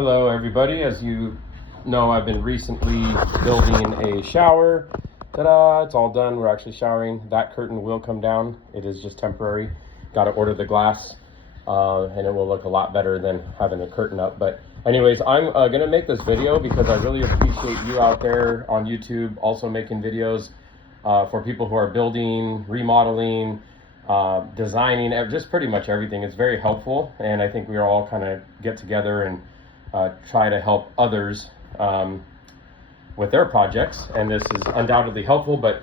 Hello everybody. As you know, I've been recently building a shower. Ta-da! It's all done. We're actually showering. That curtain will come down. It is just temporary. Got to order the glass and it will look a lot better than having a curtain up. But anyways, I'm gonna make this video because I really appreciate you out there on YouTube also making videos for people who are building, remodeling, designing, just pretty much everything. It's very helpful, and I think we all kind of get together and try to help others with their projects, and this is undoubtedly helpful. But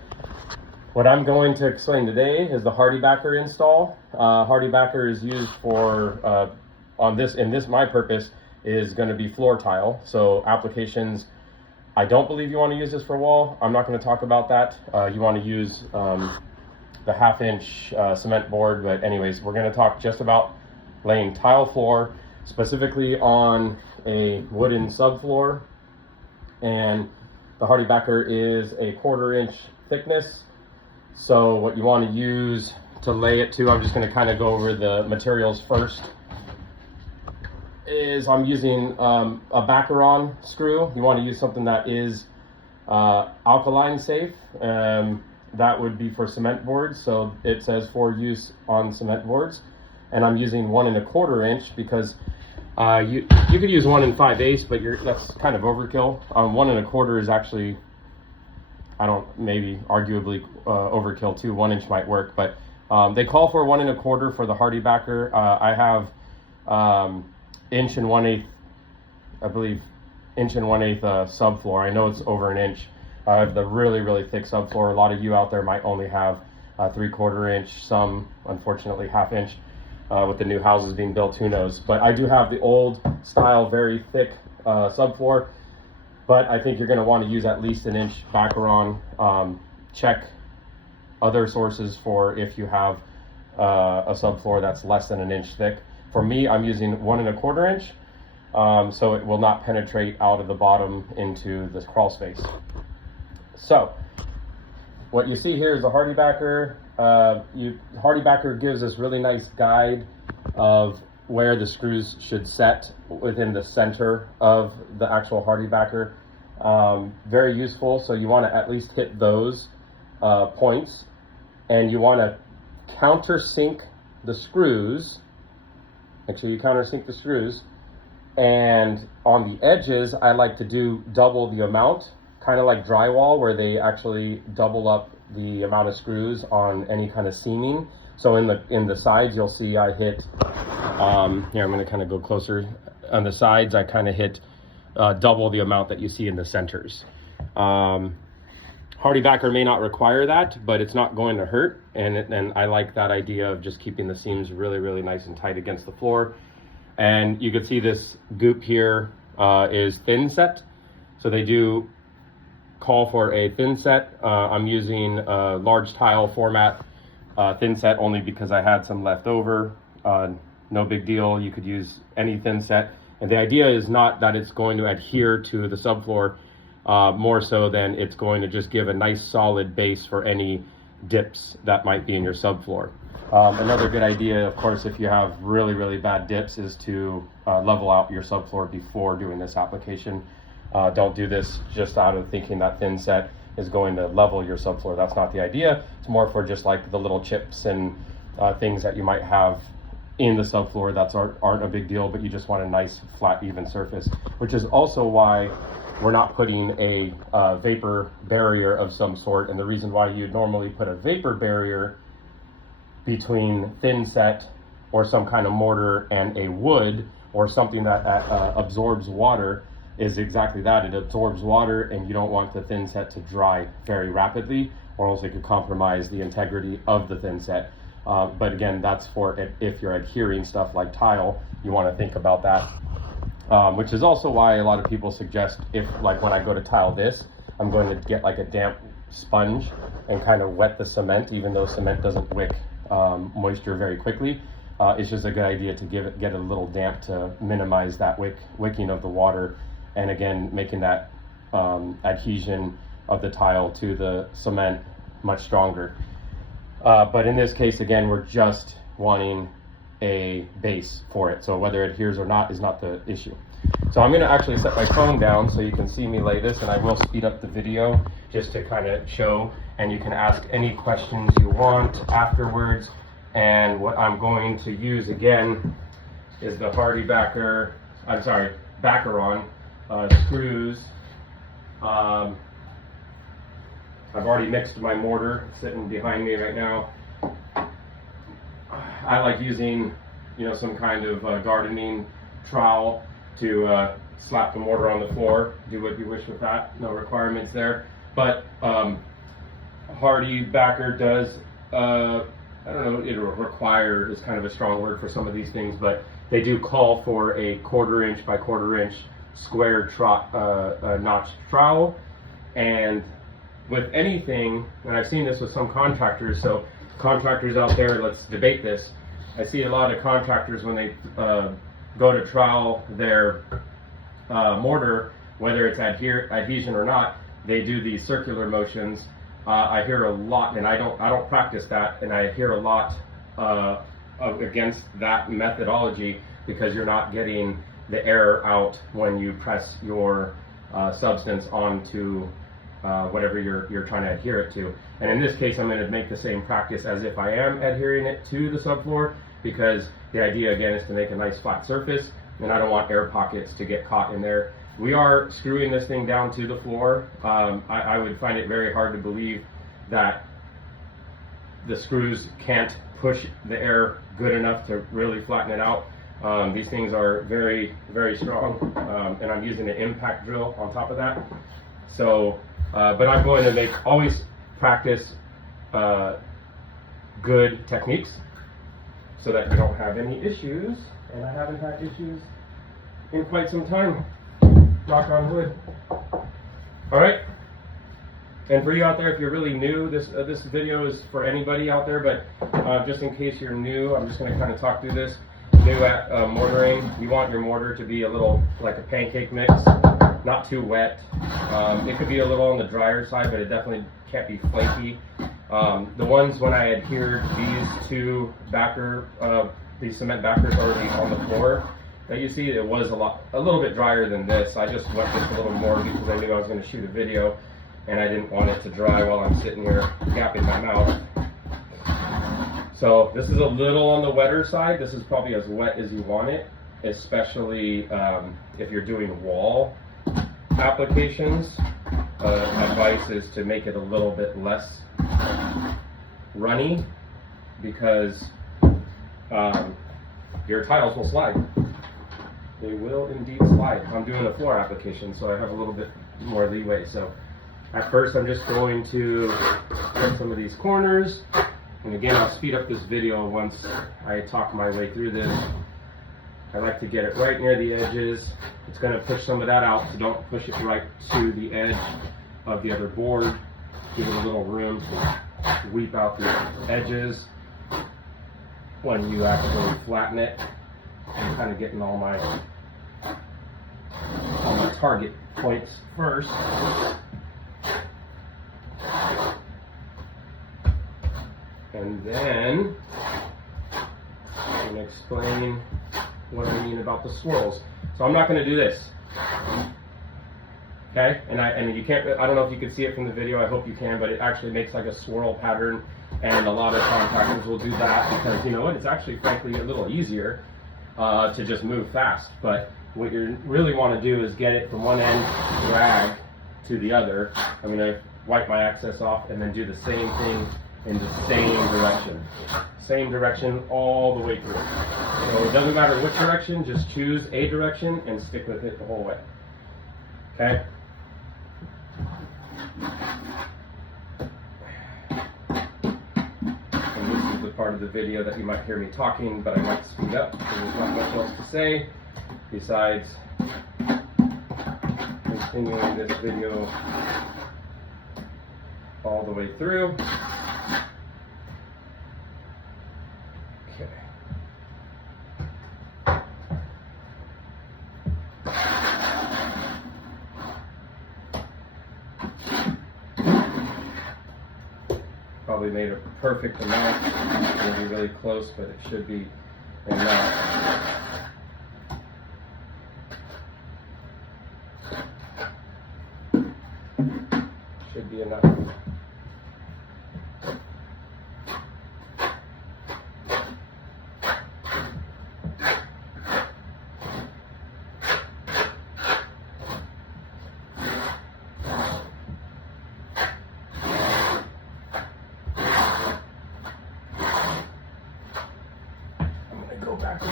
what I'm going to explain today is the Hardi-Backer install. Hardi-Backer is used for my purpose is going to be floor tile. So applications, I don't believe you want to use this for wall. I'm not going to talk about that. You want to use the 1/2-inch cement board. But anyways, we're going to talk just about laying tile floor, specifically on a wooden subfloor. And the Hardi-Backer is a 1/4-inch thickness. So what you want to use to lay it to, I'm just going to kind of go over the materials first, is I'm using a backer-on screw. You want to use something that is alkaline safe. That would be for cement boards. So it says for use on cement boards. And I'm using 1 1/4 inch because you could use 1 5/8, but that's kind of overkill. 1 1/4 is actually, maybe arguably overkill too. 1 inch might work, but they call for 1 1/4 for the Hardi-Backer. I have 1 1/8, I believe 1 1/8 subfloor. I know it's over 1 inch. I have the really thick subfloor. A lot of you out there might only have 3/4 inch, some unfortunately 1/2 inch. With the new houses being built, who knows? But I do have the old style, very thick subfloor. But I think you're going to want to use at least 1 inch backer-on. Check other sources for if you have a subfloor that's less than 1 inch thick. For me, I'm using 1 1/4 inch, so it will not penetrate out of the bottom into this crawl space. So what you see here is the Hardi-Backer. Hardi-Backer gives this really nice guide of where the screws should set within the center of the actual Hardi-Backer. Very useful. So you want to at least hit those points, and you want to countersink the screws. Make sure you countersink the screws. And on the edges, I like to do double the amount, kind of like drywall, where they actually double up the amount of screws on any kind of seaming. So in the sides, you'll see I hit, here I'm going to kind of go closer. On the sides, I kind of hit double the amount that you see in the centers. Hardi-Backer may not require that, but it's not going to hurt. And I like that idea of just keeping the seams really nice and tight against the floor. And you can see this goop here is thin set. So they do call for a thin set. I'm using a large tile format thin set only because I had some left over. No big deal. You could use any thin set. And the idea is not that it's going to adhere to the subfloor, more so than it's going to just give a nice solid base for any dips that might be in your subfloor. Another good idea, of course, if you have really bad dips, is to level out your subfloor before doing this application. Don't do this just out of thinking that thin set is going to level your subfloor. That's not the idea. It's more for just like the little chips and things that you might have in the subfloor that aren't a big deal, but you just want a nice flat even surface, which is also why we're not putting a vapor barrier of some sort. And the reason why you'd normally put a vapor barrier between thin set or some kind of mortar and a wood or something that absorbs water is exactly that. It absorbs water, and you don't want the thin set to dry very rapidly, or else it could compromise the integrity of the thin set. But again, that's for if you're adhering stuff like tile, you want to think about that. Which is also why a lot of people suggest, like when I go to tile this, I'm going to get like a damp sponge and kind of wet the cement, even though cement doesn't wick moisture very quickly. It's just a good idea to get it a little damp to minimize that wicking of the water, and again, making that adhesion of the tile to the cement much stronger. But in this case, again, we're just wanting a base for it. So whether it adheres or not is not the issue. So I'm going to actually set my phone down so you can see me lay this, and I will speed up the video just to kind of show, and you can ask any questions you want afterwards. And what I'm going to use again is the Hardi-Backer, Backeron screws. I've already mixed my mortar, sitting behind me right now. I like using, some kind of bagardening trowel to slap the mortar on the floor. Do what you wish with that. No requirements there. But Hardi-Backer does, I don't know, require is kind of a strong word for some of these things, but they do call for a 1/4 inch by 1/4 inch square notch trowel. And with anything, and I've seen this with some contractors, so contractors out there, let's debate this. I see a lot of contractors when they go to trowel their mortar, whether it's adhesion or not, they do these circular motions. I hear a lot, and I don't practice that, and I hear a lot against that methodology because you're not getting the air out when you press your substance onto whatever you're trying to adhere it to. And in this case, I'm going to make the same practice as if I am adhering it to the subfloor, because the idea again is to make a nice flat surface, and I don't want air pockets to get caught in there. We are screwing this thing down to the floor. I would find it very hard to believe that the screws can't push the air good enough to really flatten it out. These things are very, very strong, and I'm using an impact drill on top of that. So, but I'm going to always practice good techniques so that you don't have any issues, and I haven't had issues in quite some time. Knock on wood. All right. And for you out there, if you're really new, this video is for anybody out there, but just in case you're new, I'm just going to kind of talk through this. New at mortaring, you want your mortar to be a little like a pancake mix, not too wet. It could be a little on the drier side, but it definitely can't be flaky. The ones when I adhered these two these cement backers already on the floor that you see, it was a little bit drier than this. I just wet this a little more because I knew I was going to shoot a video, and I didn't want it to dry while I'm sitting here gapping my mouth. So this is a little on the wetter side. This is probably as wet as you want it, especially if you're doing wall applications. Advice is to make it a little bit less runny, because your tiles will slide. They will indeed slide. I'm doing a floor application, so I have a little bit more leeway. So at first I'm just going to get some of these corners. And again, I'll speed up this video once I talk my way through this. I like to get it right near the edges. It's going to push some of that out, so don't push it right to the edge of the other board. Give it a little room to weep out the edges when you actually flatten it. I'm kind of getting all my target points first. And then I'm going to explain what I mean about the swirls. So I'm not going to do this. Okay? And you can't, I don't know if you can see it from the video, I hope you can, but it actually makes like a swirl pattern, and a lot of contractors will do that because, you know what, it's actually frankly a little easier to just move fast. But what you really want to do is get it from one end, drag to the other. I'm going to wipe my excess off and then do the same thing in the same direction. Same direction all the way through. So it doesn't matter which direction, just choose a direction and stick with it the whole way. Okay? And this is the part of the video that you might hear me talking, but I might speed up because there's not much else to say besides continuing this video all the way through. Probably made a perfect amount. It's going to be really close, but it should be enough. be enough. Go back over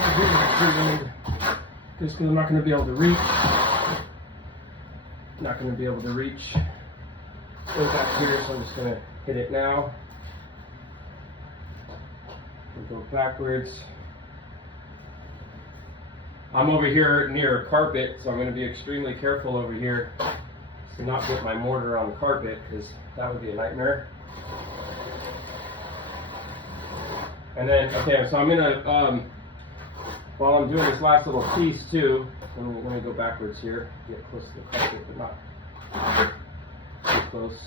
here just because I'm not going to be able to reach. Not going to be able to reach. Go back here, so I'm just going to hit it now. And go backwards. I'm over here near a carpet, so I'm going to be extremely careful over here to not get my mortar on the carpet, because that would be a nightmare. And then, okay, so I'm going to, while I'm doing this last little piece too, I'm going to go backwards here, get close to the carpet, but not too close.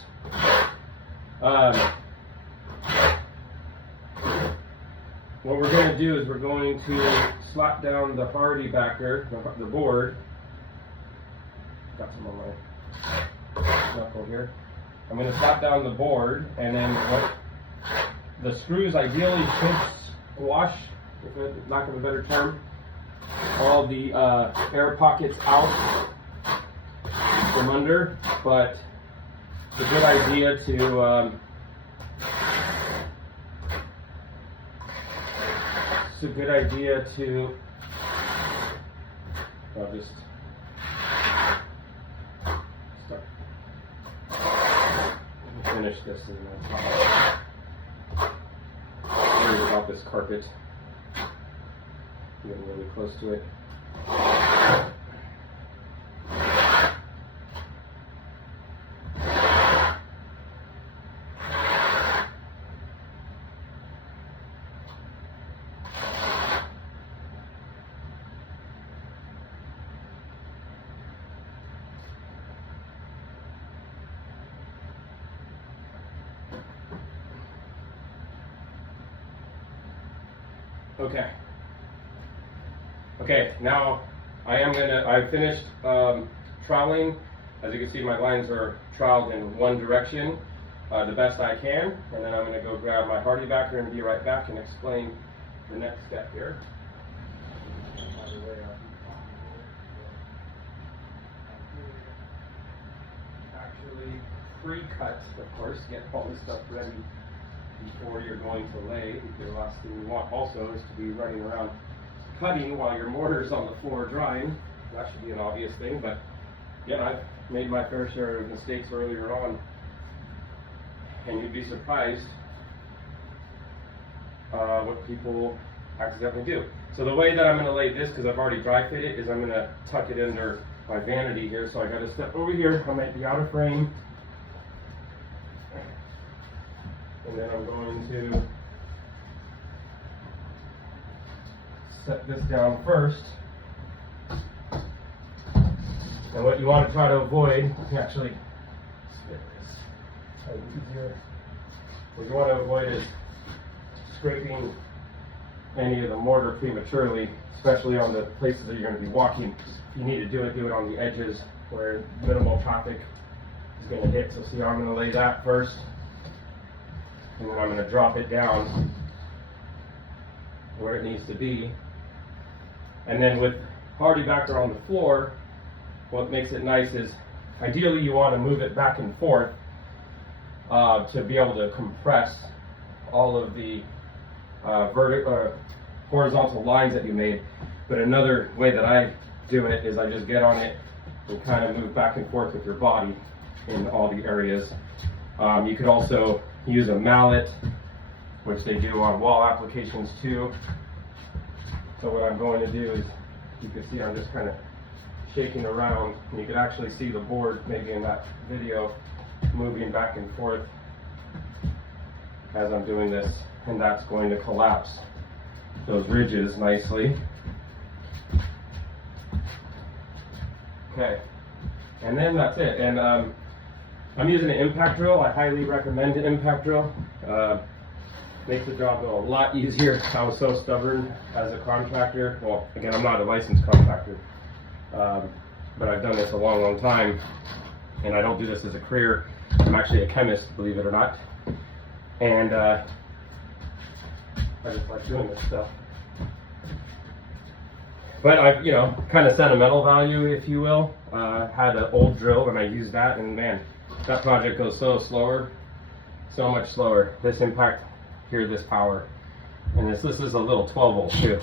What we're going to do is we're going to slap down the Hardi-Backer, the board. Got some on my knuckle here. I'm going to slap down the board, and then what the screws ideally should squash, for lack of a better term, all the air pockets out from under, but it's a good idea to I'll just start. Let me finish this and then worry about this carpet. Getting really close to it. Okay. Okay, now I finished troweling. As you can see, my lines are troweled in one direction, the best I can, and then I'm going to go grab my Hardi-Backer and be right back and explain the next step here. Actually pre-cut, of course, get all this stuff ready before you're going to lay. The last thing you want also is to be running around cutting while your mortar's on the floor drying. That should be an obvious thing, but yeah, I've made my fair share of mistakes earlier on, and you'd be surprised what people accidentally do. So the way that I'm going to lay this, because I've already dry fit it, is I'm going to tuck it under my vanity here. So I got to step over here. I'm at the outer frame, and then I'm going to set this down first. And what you want to try to avoid, actually, spit this probably easier. What you want to avoid is scraping any of the mortar prematurely, especially on the places that you're going to be walking. If you need to do it on the edges where minimal traffic is going to hit. So see how I'm going to lay that first, and then I'm going to drop it down where it needs to be. And then with Hardi-Backer on the floor, what makes it nice is ideally you want to move it back and forth to be able to compress all of the horizontal lines that you made. But another way that I do it is I just get on it and kind of move back and forth with your body in all the areas. You could also use a mallet, which they do on wall applications too. So what I'm going to do is, you can see I'm just kind of shaking around, and you can actually see the board maybe in that video moving back and forth as I'm doing this, and that's going to collapse those ridges nicely. Okay, and then that's it. And I'm using an impact drill. I highly recommend an impact drill. Makes the job go a lot easier. I was so stubborn as a contractor. Well, again, I'm not a licensed contractor, but I've done this a long, long time, and I don't do this as a career. I'm actually a chemist, believe it or not, and I just like doing this stuff. But I've, you know, kind of sentimental value, if you will. Had an old drill and I used that, and man, that project goes so much slower. This impact here, this power, and this is a little 12 volt too.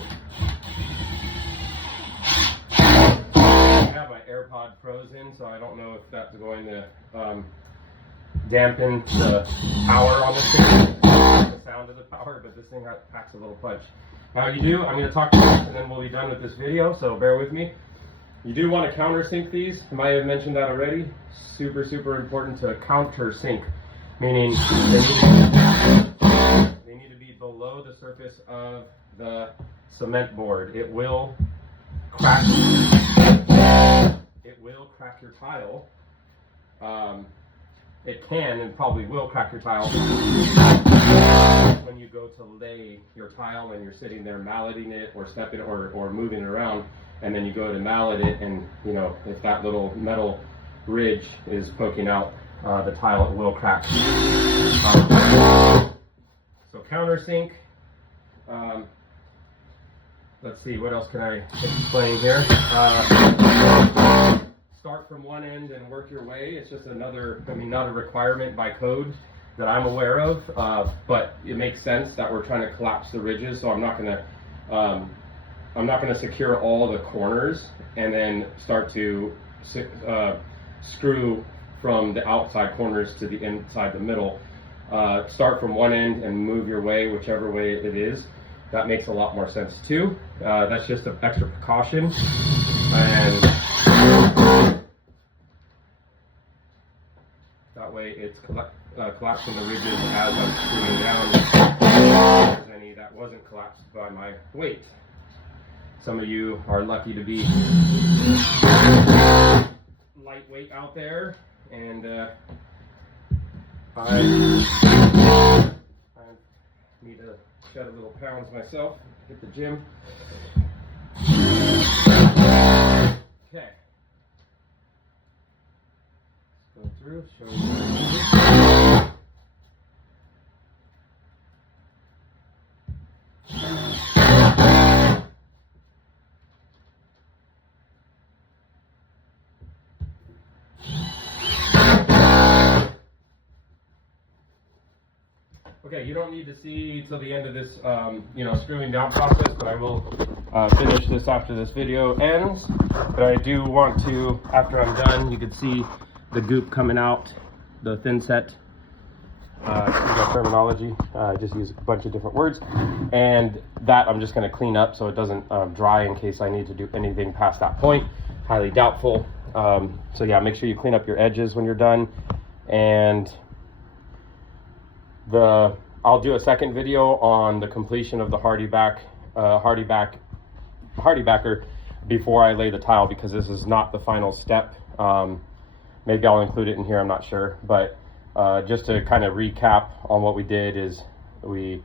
I have my AirPod Pros in, so I don't know if that's going to dampen the power on this thing, the sound of the power, but this thing packs a little punch. Now I'm going to talk to you and then we'll be done with this video, so bear with me. You do want to countersink these. I might have mentioned that already. Super important to countersink, meaning they need to be below the surface of the cement board. It will crack. It will crack your tile. It can and probably will crack your tile when you go to lay your tile and you're sitting there malleting it or stepping or moving it around, and then you go to mallet it, and you know, if that little metal ridge is poking out the tile, it will crack. So countersink. Let's see, what else can I explain here? Start from one end and work your way. It's just another, I mean, not a requirement by code that I'm aware of, but it makes sense that we're trying to collapse the ridges. So I'm not going to secure all the corners and then start to screw from the outside corners to the inside, the middle. Start from one end and move your way whichever way it is. That makes a lot more sense too. That's just an extra precaution. And that way it's collapsing the ridges as I'm screwing down. If there's any that wasn't collapsed by my weight. Some of you are lucky to be lightweight out there, and I need to shed a little pounds myself, hit the gym. Okay. Go through, show you. Okay, you don't need to see till the end of this, you know, screwing down process, but I will finish this after this video ends. But I do want to, after I'm done, you can see the goop coming out, the thin set, terminology, I just use a bunch of different words, and that I'm just going to clean up so it doesn't dry in case I need to do anything past that point. Highly doubtful. So yeah, make sure you clean up your edges when you're done, and I'll do a second video on the completion of the Hardi-Backer before I lay the tile, because this is not the final step. Maybe I'll include it in here, I'm not sure, but just to kind of recap on what we did is we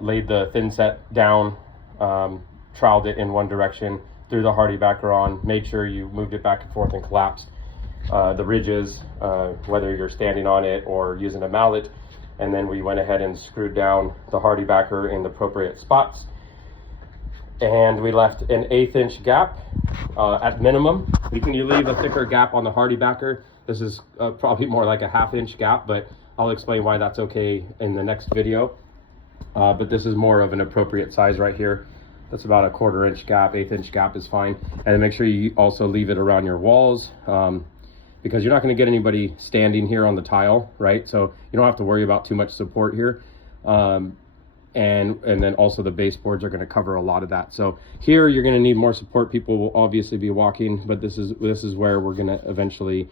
laid the thin set down, troweled it in one direction, threw the Hardi-Backer on, made sure you moved it back and forth and collapsed the ridges, whether you're standing on it or using a mallet. And then we went ahead and screwed down the Hardi-Backer in the appropriate spots. And we left an 1/8 inch gap at minimum. You leave a thicker gap on the Hardi-Backer. This is probably more like a 1/2 inch gap, but I'll explain why that's okay in the next video. But this is more of an appropriate size right here. That's about a 1/4 inch gap, 1/8 inch gap is fine. And then make sure you also leave it around your walls, because you're not going to get anybody standing here on the tile, right? So you don't have to worry about too much support here. And then also the baseboards are going to cover a lot of that. So here you're going to need more support. People will obviously be walking, but this is where we're going to eventually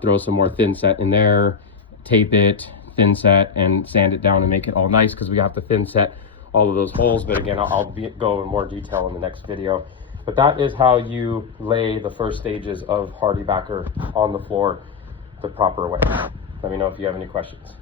throw some more thin set in there, tape it, thin set, and sand it down and make it all nice, because we have to thin set all of those holes. But again, I'll go in more detail in the next video. But that is how you lay the first stages of Hardi-Backer on the floor the proper way. Let me know if you have any questions.